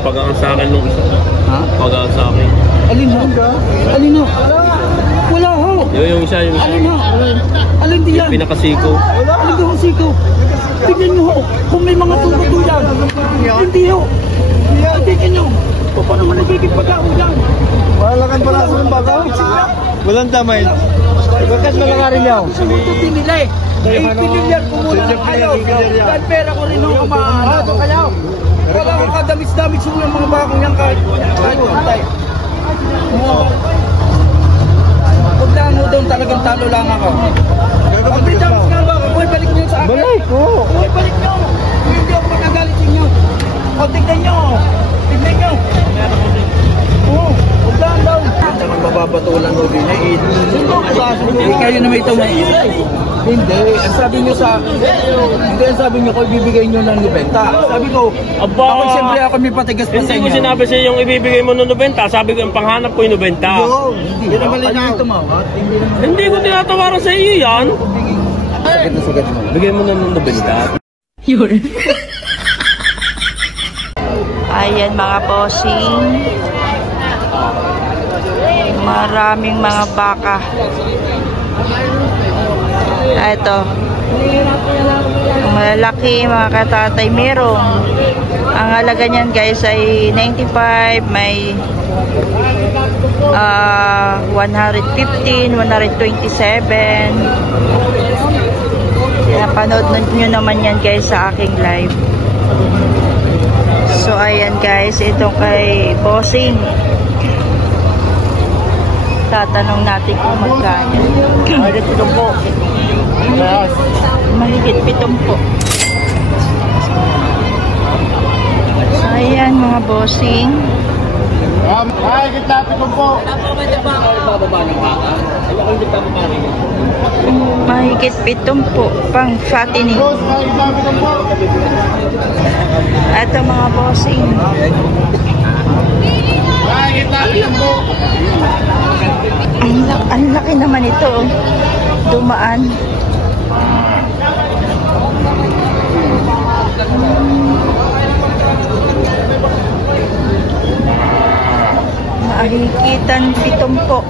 Pag-aan sa akin nung isa. Ha? Pag-aan sa akin. Alin ho? Alin ho? Wala ho. Yung isa. Alin ho? Alin di yan? Pinakasiko. Alin di ho siko? Tignan nyo ho. Kung may mga tuto yan. Hindi ho. Tignan nyo. Paano naman nagiging pagkao yan? Walakan pala sa ng bagaw. Walang damay. Bakas malakarin niyo. Sumututin nila eh. 8 million kumuna ng kayo. Dahil pera ko rin ang kumahan. Ito kayo. Wala kang kadamis-damis yung mga bakong yan kahit kuntay. Huwag lang mo doon talagang talo lang ako. Ang damis nga ba? Huwag balik nyo sa akin. Balik ko. Huwag balik nyo. Hindi ako magagalit sa inyo. O tignan nyo. Tignan nyo. Oo. Huwag lang daw. Ang mababatulan ko din eh. Hindi kayo na may itong hindi. Ang sabi nyo sa... Hindi, ang sabi nyo ko ibibigay nyo ng 90. Sabi ko, ako siyempre ako may patigas pa sa inyo. Hindi ko sinabi sa'yo yung ibibigay mo ng 90. Sabi ko yung panghanap ko yung 90. Hindi naman yung tumawat. Hindi ko tinatawaran sa iyo yan. Sagad na sagad mo. Bigay mo ng 90. Yun. Ayan mga bossing. Maraming mga baka. Ito. Malalaki mga katatay merong. Ang halaga niyan guys ay 95, may 115, 127. Panood nyo naman yan guys sa aking live. So ayan guys, itong kay bossing. Tatanong natin kung magkano. Mahigit 7 po. Mahigit 7 po. So, ayan mga bossing. Mahigit 7 po. Mahigit 7 po. Pang fattening. Ito mga bossing. Ang laki naman ito. Dumaan. Mahigitan 7 po.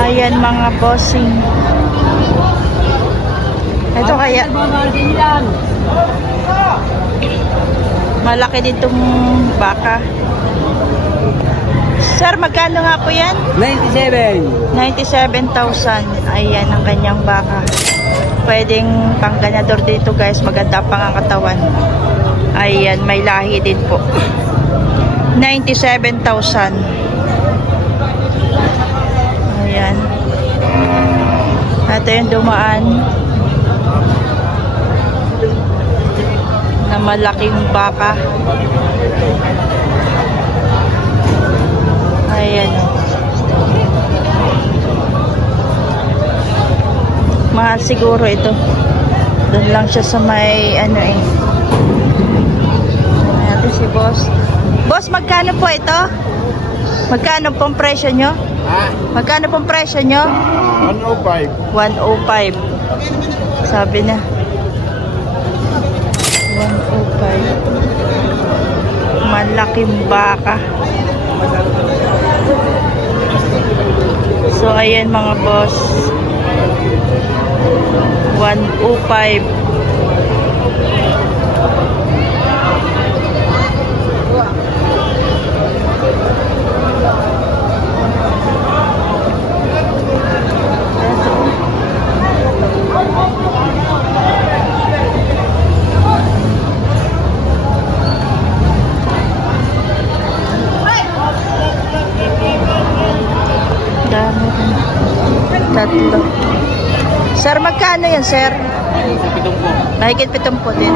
Ayan mga bossing. Ito kaya malaki ditong baka. Sir, magkano nga po yan? 97,000. Ayan ang kanyang baka. Pwedeng pangganador dito guys. Maganda pang ang katawan. Ayan, may lahi din po. 97,000. Ayan. Ito yung dumaan na malaking baka. Ayan. Mahal siguro ito. Doon lang siya sa may ano eh. Ito si boss. Boss, magkano po ito? Magkano pong presyo nyo? Magkano pong presyo nyo? 105. 105. Sabi na. 105. Malaking baka. So ayan mga boss. 105. Dami. Tatlo. Sir, magkano yan, sir? Mahigit 7 din.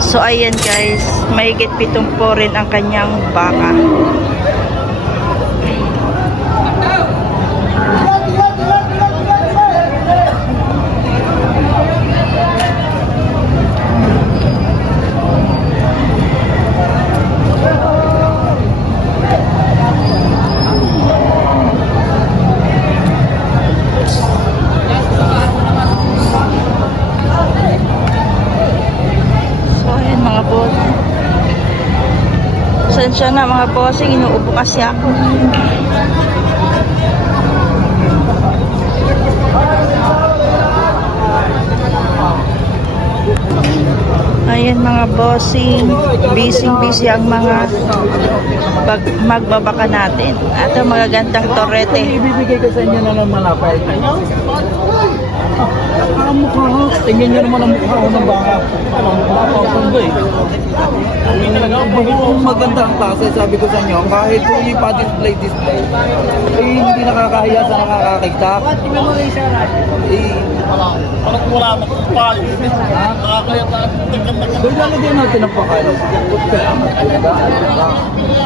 So, ayan guys. Mahigit 7 rin ang kanyang baka. Pasensya na mga bossing, inuubo kasi ako. Ayan mga bossing, busy ang mga magbabaka natin. At ang magagandang torete. Ibibigay ko sa inyo na ng malapay. Ang mukha ho. Tingnan nyo naman ang mukha ho ng baka. Ang magandang klase, sabi ko sa inyo, kahit kung ipa-display, hindi nakakahiya sa nakakakita. Wala makapal. Nakakaya tayo. Doon lalagyan natin ang pakain.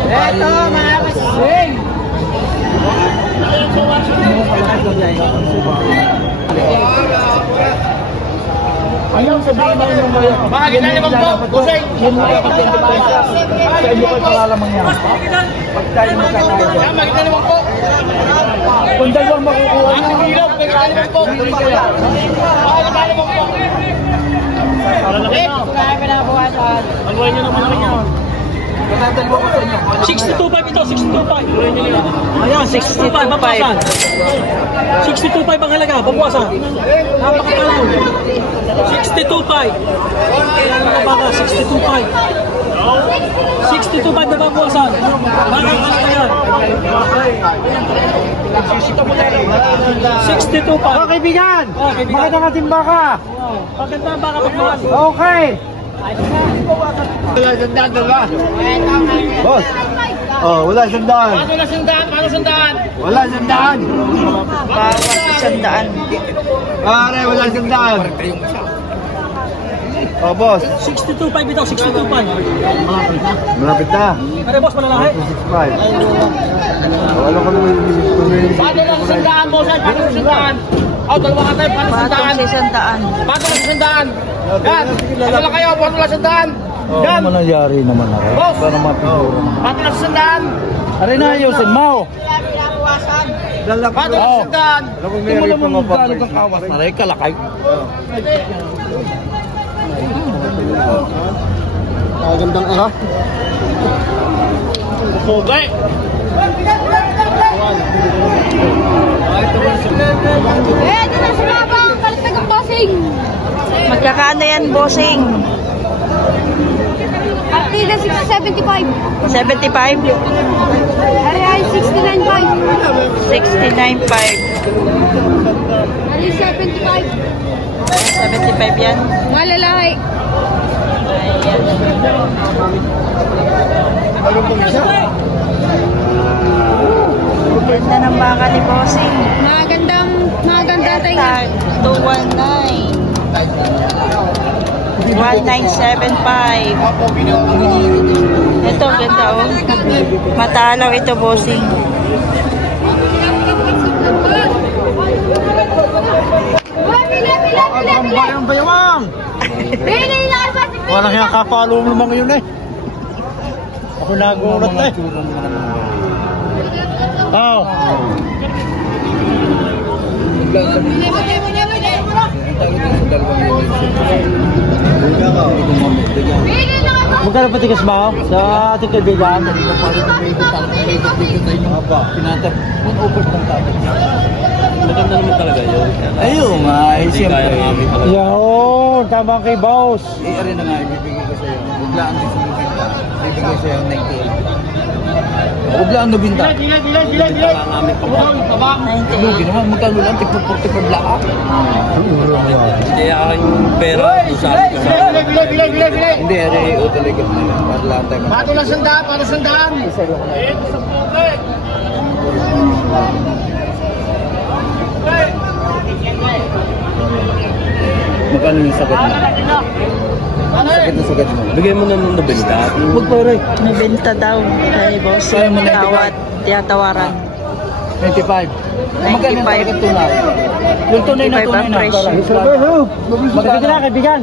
Eto, mga kasing! Anong sabihin na yung mga Bakit na naman po? Kusay! yun mga kapatid sa inyo kayo palalamang yan. Pagkain mo ka tayo. Bakit na naman po? Kung dalawang makukuha nyo, Bakit na naman po? hindi kaya. Bakit na naman po? Para na kayo. Alaway nyo naman naman yan. Katadalwa ko sa inyo. 62.5 ito, 62.5. Ayun, 62.5. Babawasan. 62.5 ang halaga, babawasan. Napakatalaw. 62.5. Ang baka, 62.5. 62.5 na babawasan. Bakit ang halaga yan? 62.5. Oh, kaibigan! Magandang ating baka! Pagkanta ang baka pagmahal. Okay! Wala sandaan, dalawa. Boss! Oh, wala sandaan. Paano sandaan? Paano sandaan? Wala sandaan. Bawat 100. Pare, wala sandaan. Oh, boss. 62.5 ito, 62.5. Malapit na. Ano boss, malalaki? 65. Wala ko naman. Paano lang sandaan, boss? Paano lang sandaan? Oh, dalawa ka tayo, paano Patong sandaan? 600. Paano lang sandaan? Yan! Ano lang kayo? Paano lang sandaan? Oh, ano nangyari naman ako? Boss! Para mapiguro naman. Paano lang sandaan? Aray na ayusin mo! Paano lang sandaan? Alam ko, Hindi mo meron naman pa magkano kang kawas na rin, kalakay. Magandang ano? Sugay! Dito na sumabang, kalit ng bossing. Magkakaano yan, bossing? Artida 675. 75? Ari ay 69.5. 69.5. Ari 75. 75 yan. Mga lalaki. Ganda ng baka ni bossing. Maganda tayo. Tag 219. 1975. Ito, ganda oh. Matalaw ito, bossing. Ang bayang bayawang! Bili na ba? Walang yung kapalo mo naman yun eh. Ako nagulat eh. Oh. Bili na ba? Magkano patigas mo sa ating kaibigan? Pinatap, kung over ng tatay. Maganda naman talaga yun. Ayun nga, eh, siyempre. Yun, tama kay boss. Eh, aray na nga, ibibigay ko sa'yo. Biglaan din sa nabinta. Ibibigay sa'yo ng 98. Biglaan nabinta. Lugi naman, magkano lang, tigpo 40 lang. Hindi aking pera. Hindi, aray, o talaga. Para lang tayo. Paano lang sandaan? Paano sandaan? Magkano yung sagat mo? Sagat na sagat mo. Bigay mo na ng nabenta. Huwag pa rin. Nabenta daw kay boss. Kaya mo na Tawad, tiyatawaran. 25. Magkano yung talaga tunay? Yung tunay na 25 tunay ang na. presyo. Magkano na kaibigan?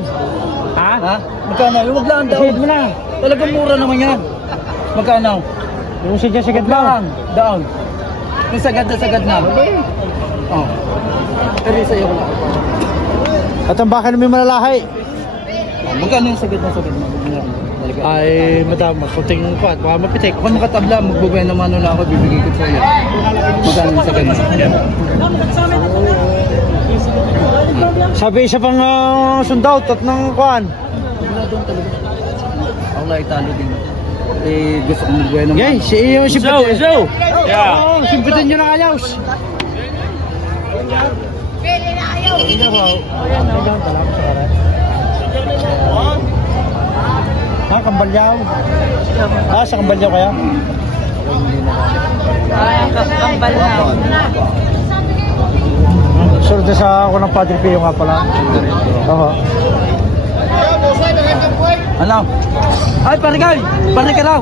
Ha? Ha? Magkano? Huwag lang daw. Sige mo na. Talagang mura naman yan. Magkano? Yung sagad mo. Down. Down. Yung sagad na sagad na. Oh. Pero sa'yo ko lang. At ang baka namin malalahi. Magkano yung sagad na sagad mo? Ay, madama, puting kuat, baka mapitik. Ako nakatabla, magbubay naman lang ako, bibigay ko sa iyo. Magkano sa ganun? Sabi isa pang sundaut at ng kuan. Ako lang italo din. Eh, gusto ko magbubay naman. Yay, yung simpitin. Yeah. Simpitin nyo na kayaws. Kambalyaw. Sa Kambalyaw kaya? Ay, ang kambal na. Sunod na sa ako ng Padre Pio nga pala. Oo. Ano? Ay, pare ka! Pare ka raw!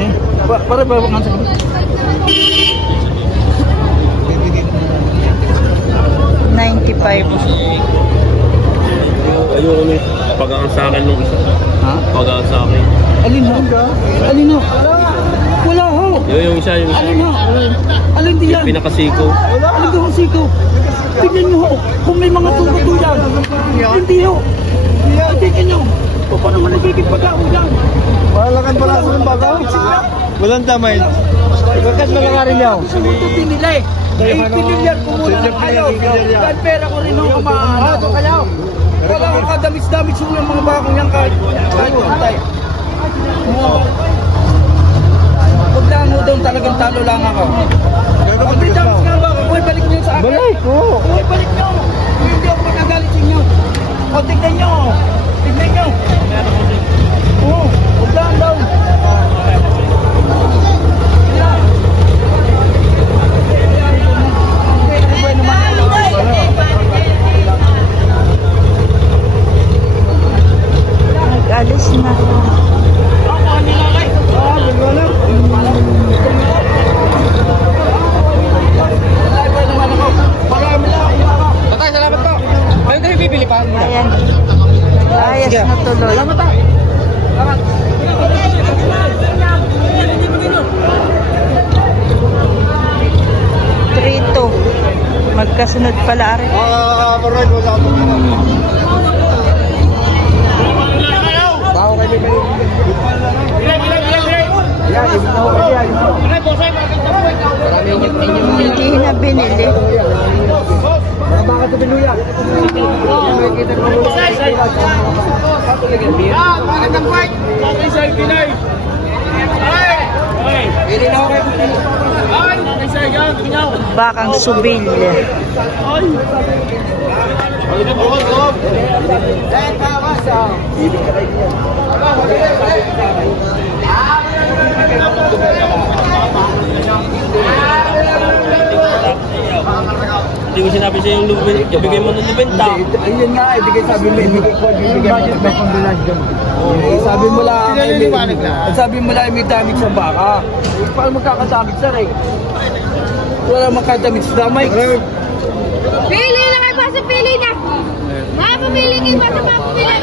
Eh, pare ba ang sa gabi? 95. Ayoko na pag-aan sa akin nung isa. Ha? Pag-aan sa akin. Alin ho? Alin ho? Wala ho! Yung isa. Alin ho? Alin di yan? Pinakasiko. Alin di ho siko? Tignan nyo ho, kung may mga tututulan. Hindi ho. Tignan nyo. O paano man nagiging pag-ako dyan? Walakan pala sa ng bagaw. Walang tamay. Bakas malakarin niyaw. Sumututin nila eh. 80 million kumula ng ayaw. Dahil pera ko rin ho kumahan. Kayaw. Wala akong kadamis-damis yung mga bakong yan kahit pantay. Huwag lang ho doon, talagang talo lang ako. Pag may damis nga ba, huwag balik nyo sa akin. Balik ko. Huwag balik nyo. Hindi ako magagalit sa inyo. O tignan nyo. Tignan nyo. Oo, huwag lang daw. Alis na. Tatay, salamat po. May tayo bibili pa. Ayan. Ayos na tuloy. Salamat po. Salamat. 3-2. Magkasunod pala rin. Maroy mo sa ako. Bawo kayo may. Yeah, ibig na ho kaya. Hindi na binili. Baka ito binuya. Bakang subil. Hindi ko sinabi sa'yo yung ibigay mo ng 90. Ayun nga, ibigay sabi mo, ibigay ko, ibigay mo. Sabi mo lang, sabi mo lang may damage sa baka. Paano magkakadamage sa rin? Wala magkadamage sa damay. Pili na kayo, basta pili na. Pili kayo, basta mapapili.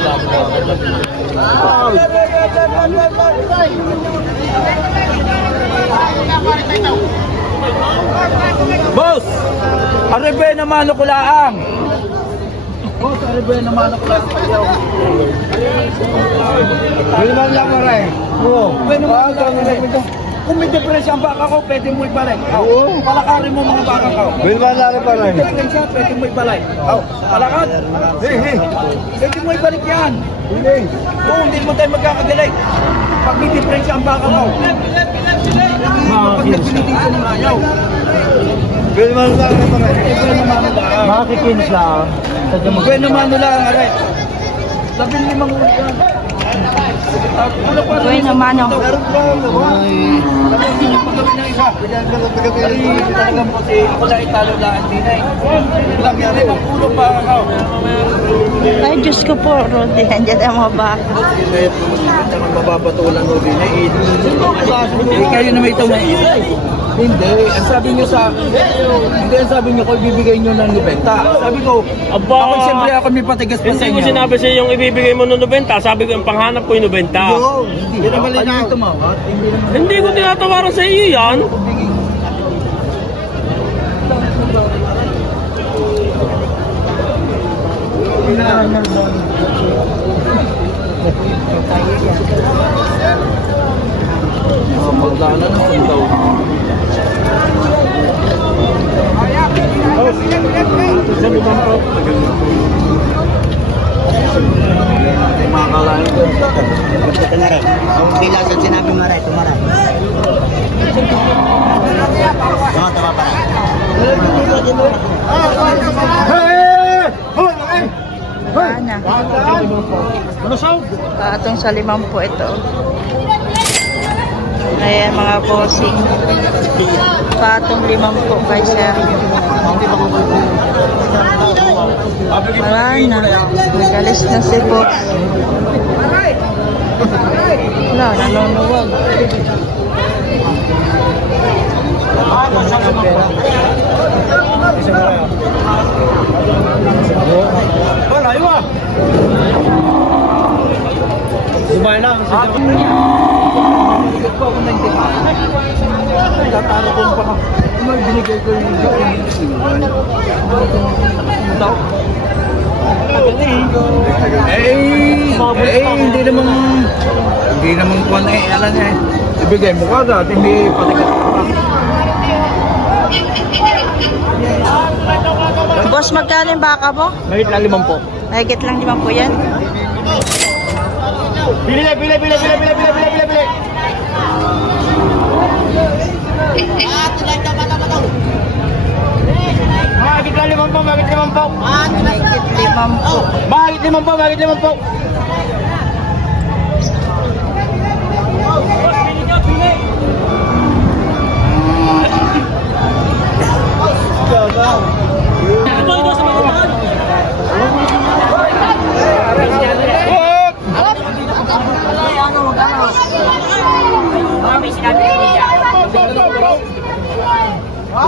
Boss! Arebe na malo ko laang! Boss, arebe na malo ko laang. Bilman lang mo rin. Oo. Kung may depresya ang baka ko, pwede mo ibalik. Oo. Palakarin mo mga baka ko. Bilman lang pa rin. Depresya, pwede mo ibalik. Palakad. Pwede mo ibalik yan. Oo, hindi mo tayo magkakagalit. Pag may depresya ang baka ko. Pag nagpiniti ko ng ayaw. Bilman lang pa rin. Makikinis lang. Bueno mano lang, aray. 15 ulit yan. Bueno mano. Talagang po si ako lang italo lang din ay. Lang yan ay magpulong pa ako. Ay, Diyos ko po, Rodi. Nandiyan ang mga baka. Talagang mababatulan mo din ay. Kayo na may tawag. Hindi, ang sabi niyo sa hindi, ang sabi niyo ko ibibigay niyo ng 90. Sabi ko, Aba! ako siyempre ako may patigas pa sa Hindi inyo. ko sinabi sa'yo yung ibibigay mo ng 90. Sabi ko yung panghanap ko yung 90. Hindi na malinaw. Hindi ko tinatawaran sa iyo yan. Pagdaanan ng puntaw. Makakalain ko. Ito na rin. Bila sa sinabi mo rin, tumaray. Oo, tama pa rin. Ana. Patong sa 50 ito. Ayan mga bossing. Patong 50 kay sir. Wala na. Nagalis na si boss. Wala, nanonood. Wala, iwa! Kumain na. Binigay ko ako 90. Tatarapon pa ka. Binigay ko yung daw. Hindi naman kuha na alam niya. Ibigay mo ka dati, hindi patikat pa. Boss, magkano yung baka mo? Mahit lang 5 po. Mahigit lang 5 yan. Pili! Mahigit lang 5 po, mahigit 5 po. Mahigit 50. Mahigit 5 po.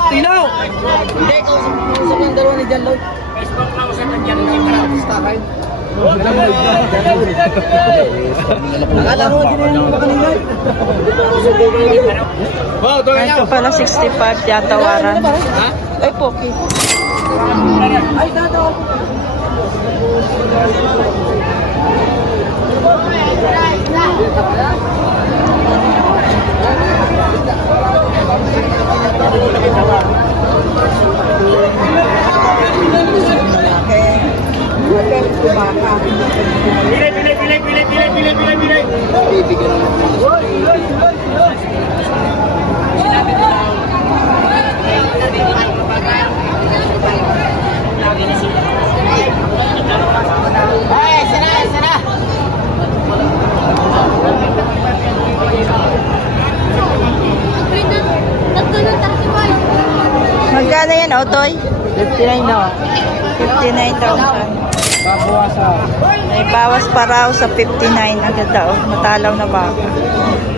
Tinaw! Hindi, kausap ng dalawa ni John Lloyd. Facebook lang sa kanya ng takay. Akala mo, hindi mo kanina. Ito pala 65 yatawaran. Ay, poki. Ay, dadaw. Magkano yan, Otoy? 59 na. 59,000. Babawasan. May bawas pa raw sa 59. Ang ganda, oh. Matalaw na baka.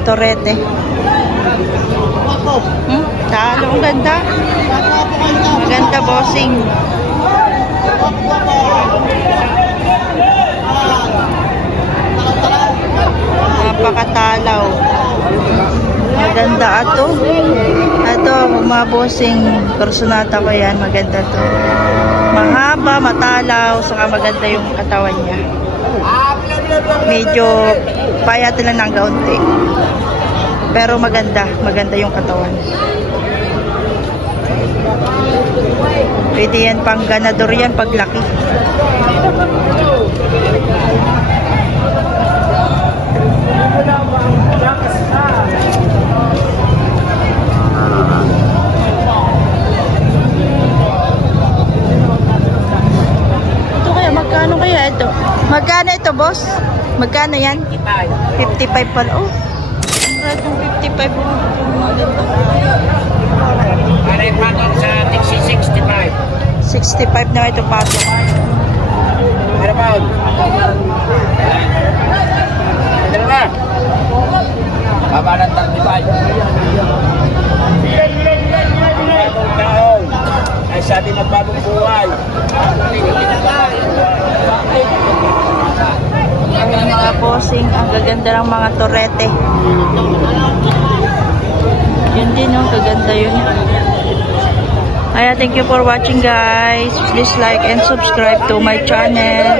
Torete. Talo, ang ganda. Maganda, bossing. Napakatalaw. Maganda ato. Ito, mga bossing. Personata ko yan. Maganda to. Mahaba, matalaw. Saka maganda yung katawan niya. Medyo payat lang ng kaunti. Pero maganda. Maganda yung katawan. Pwede yan pang ganador yan paglaki. Ito kaya, magkano kaya ito? Magkano ito, boss? Magkano yan? 55 pala. Oh, maraming 55. Para ipatong sa 65. 65 na ito pasok. Ano ba? Ano na? Baba ng 35. Bagong taon ay sa ating magbagong buhay. Ang mga bossing, ang gaganda ng mga torete. Yun din, no? Kaganda yun. Kaya thank you for watching, guys. Please like and subscribe to my channel.